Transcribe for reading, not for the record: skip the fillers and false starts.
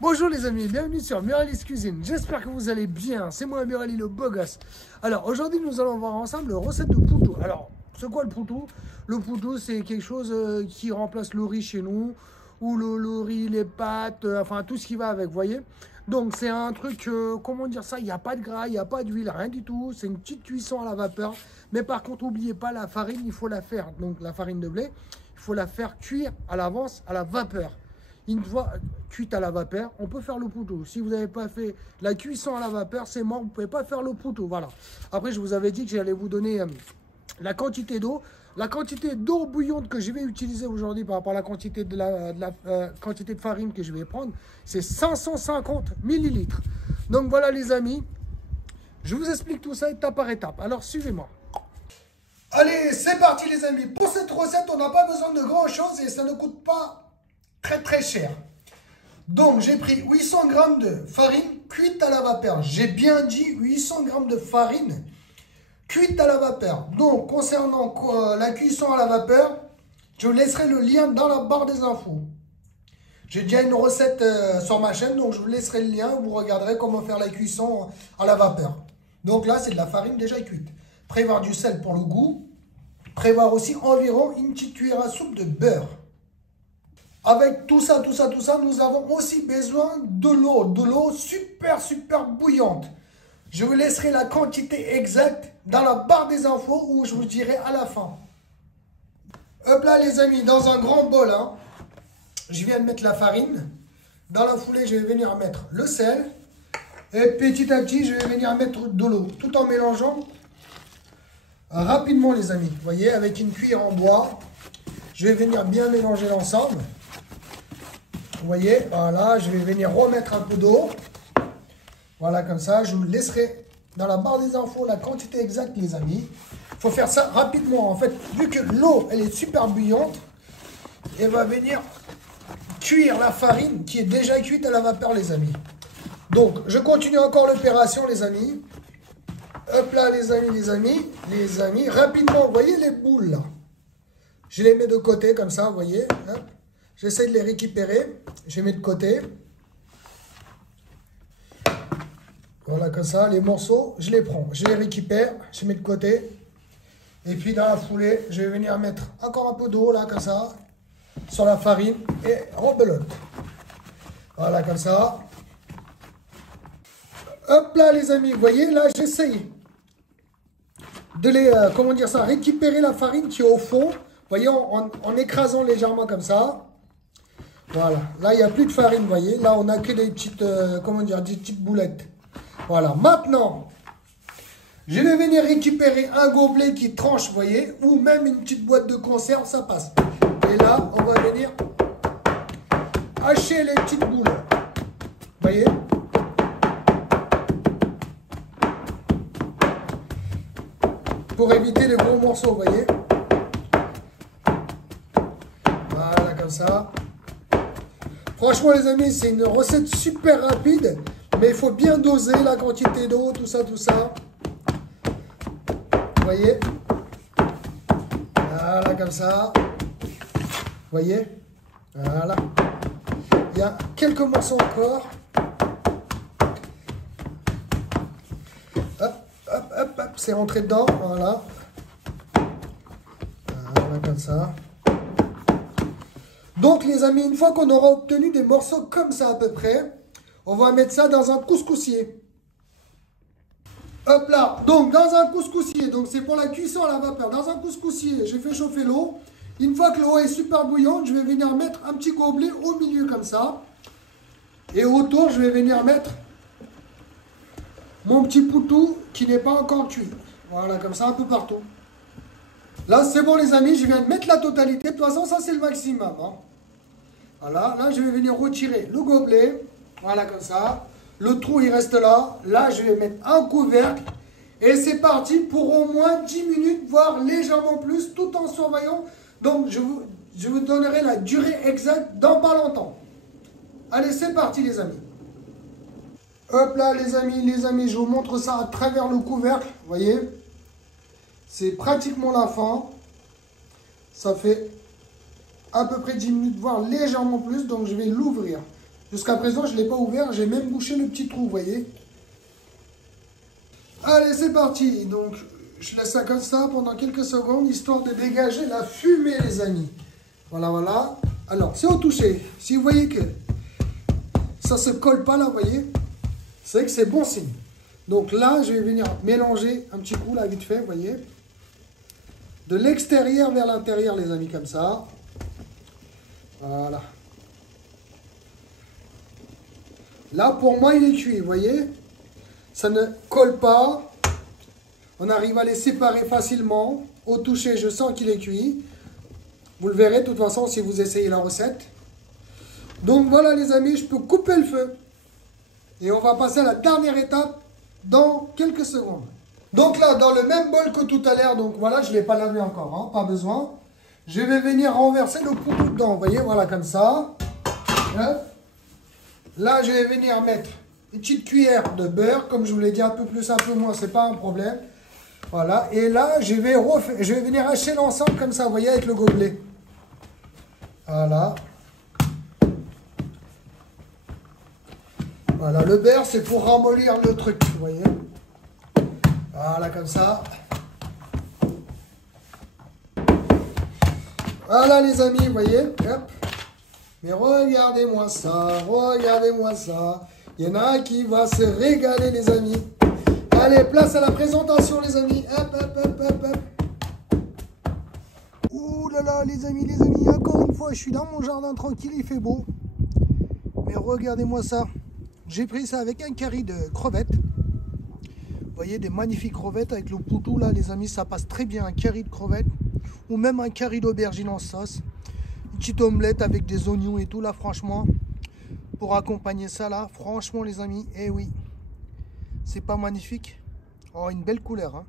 Bonjour les amis, bienvenue sur Muralis Cuisine. J'espère que vous allez bien. C'est moi Murali le beau gosse. Alors aujourd'hui nous allons voir ensemble la recette de poutou. Alors c'est quoi le poutou? Le poutou c'est quelque chose qui remplace le riz chez nous. Ou le riz, les pâtes, enfin tout ce qui va avec, vous voyez. Donc c'est un truc, comment dire ça, il n'y a pas de gras, il n'y a pas d'huile, rien du tout. C'est une petite cuisson à la vapeur. Mais par contre n'oubliez pas la farine, il faut la faire. Donc la farine de blé, il faut la faire cuire à l'avance à la vapeur. Une fois cuite à la vapeur, on peut faire le poutou. Si vous n'avez pas fait la cuisson à la vapeur, c'est mort, vous ne pouvez pas faire le poutou. Voilà. Après, je vous avais dit que j'allais vous donner la quantité d'eau. La quantité d'eau bouillante que je vais utiliser aujourd'hui par rapport à la quantité quantité de farine que je vais prendre, c'est 550 millilitres. Donc voilà les amis, je vous explique tout ça étape par étape. Alors suivez-moi. Allez, c'est parti les amis. Pour cette recette, on n'a pas besoin de grand chose et ça ne coûte pas très cher. Donc j'ai pris 800 g de farine cuite à la vapeur. J'ai bien dit 800 g de farine cuite à la vapeur. Donc concernant la cuisson à la vapeur, je vous laisserai le lien dans la barre des infos. J'ai déjà une recette sur ma chaîne, donc je vous laisserai le lien. Vous regarderez comment faire la cuisson à la vapeur. Donc là c'est de la farine déjà cuite. Prévoir du sel pour le goût. Prévoir aussi environ une petite cuillère à soupe de beurre. Avec tout ça, nous avons aussi besoin de l'eau super bouillante. Je vous laisserai la quantité exacte dans la barre des infos où je vous dirai à la fin. Hop là les amis, dans un grand bol, je viens de mettre la farine. Dans la foulée, je vais venir mettre le sel. Et petit à petit, je vais venir mettre de l'eau, tout en mélangeant rapidement les amis. Vous voyez, avec une cuillère en bois, je vais venir bien mélanger l'ensemble. Vous voyez, voilà, je vais venir remettre un peu d'eau. Voilà, comme ça, je vous laisserai dans la barre des infos la quantité exacte, les amis. Il faut faire ça rapidement. En fait, vu que l'eau, elle est super bouillante, elle va venir cuire la farine qui est déjà cuite à la vapeur, les amis. Donc, je continue encore l'opération, les amis. Hop là, les amis, rapidement, vous voyez les boules, là. Je les mets de côté, comme ça, vous voyez, hop. J'essaie de les récupérer. Je les mets de côté. Voilà, comme ça. Les morceaux, je les prends. Je les récupère. Je les mets de côté. Et puis, dans la foulée, je vais venir mettre encore un peu d'eau, là, comme ça. Sur la farine. Et rebelote. Voilà, comme ça. Hop là, les amis. Vous voyez, là, j'essaye de les, comment dire ça, récupérer la farine qui est au fond. Vous voyez, en écrasant légèrement comme ça. Voilà, là il n'y a plus de farine, vous voyez. Là on a que des petites, comment dire, des petites boulettes. Voilà, maintenant, je vais venir récupérer un gobelet qui tranche, vous voyez. Ou même une petite boîte de conserve, ça passe. Et là, on va venir hacher les petites boules. Vous voyez. Pour éviter les gros morceaux, vous voyez. Voilà, comme ça. Franchement les amis, c'est une recette super rapide, mais il faut bien doser la quantité d'eau, tout ça. Vous voyez? Voilà, comme ça. Vous voyez? Voilà. Il y a quelques morceaux encore. Hop, c'est rentré dedans, voilà. Voilà, comme ça. Donc les amis, une fois qu'on aura obtenu des morceaux comme ça à peu près, on va mettre ça dans un couscoussier. Hop là, donc dans un couscoussier, donc c'est pour la cuisson à la vapeur. Dans un couscoussier, je fais chauffer l'eau. Une fois que l'eau est super bouillante, je vais venir mettre un petit gobelet au milieu comme ça. Et autour, je vais venir mettre mon petit poutou qui n'est pas encore cuit. Voilà, comme ça un peu partout. Là, c'est bon les amis, je viens de mettre la totalité. De toute façon, ça c'est le maximum. Voilà, là je vais venir retirer le gobelet. Voilà, comme ça. Le trou, il reste là. Là, je vais mettre un couvercle. Et c'est parti pour au moins 10 minutes, voire légèrement plus, tout en surveillant. Donc, je vous donnerai la durée exacte dans pas longtemps. Allez, c'est parti les amis. Hop là les amis, je vous montre ça à travers le couvercle. Vous voyez, c'est pratiquement la fin. Ça fait à peu près 10 minutes, voire légèrement plus. Donc je vais l'ouvrir. Jusqu'à présent, je ne l'ai pas ouvert. J'ai même bouché le petit trou, vous voyez. Allez, c'est parti. Donc, je laisse ça comme ça pendant quelques secondes, histoire de dégager la fumée, les amis. Voilà, voilà. Alors, c'est au toucher. Si vous voyez que ça ne se colle pas là, vous voyez, c'est que c'est bon signe. Donc là, je vais venir mélanger un petit coup, là, vite fait, vous voyez. De l'extérieur vers l'intérieur, les amis, comme ça. Voilà. Là, pour moi, il est cuit, vous voyez. Ça ne colle pas. On arrive à les séparer facilement. Au toucher, je sens qu'il est cuit. Vous le verrez de toute façon si vous essayez la recette. Donc voilà les amis, je peux couper le feu. Et on va passer à la dernière étape dans quelques secondes. Donc là, dans le même bol que tout à l'heure, donc voilà, je ne l'ai pas lavé encore, hein, pas besoin. Je vais venir renverser le poutou dedans, vous voyez, voilà comme ça. Là, je vais venir mettre une petite cuillère de beurre, comme je vous l'ai dit, un peu plus, un peu moins, c'est pas un problème. Voilà, et là, je vais venir hacher l'ensemble comme ça, vous voyez, avec le gobelet. Voilà. Voilà, le beurre, c'est pour ramollir le truc, vous voyez. Voilà, comme ça. Voilà, les amis, vous voyez. Hop. Mais regardez-moi ça, regardez-moi ça. Il y en a un qui va se régaler, les amis. Allez, place à la présentation, les amis. Hop, hop, hop, hop, hop. Ouh là là, les amis, encore une fois, je suis dans mon jardin tranquille, il fait beau. Mais regardez-moi ça. J'ai pris ça avec un curry de crevettes. Vous voyez, des magnifiques crevettes avec le poutou, là, les amis, ça passe très bien. Un curry de crevettes ou même un curry d'aubergine en sauce. Une petite omelette avec des oignons et tout, là, franchement. Pour accompagner ça, là, franchement, les amis, eh oui. C'est pas magnifique? Oh, une belle couleur, hein.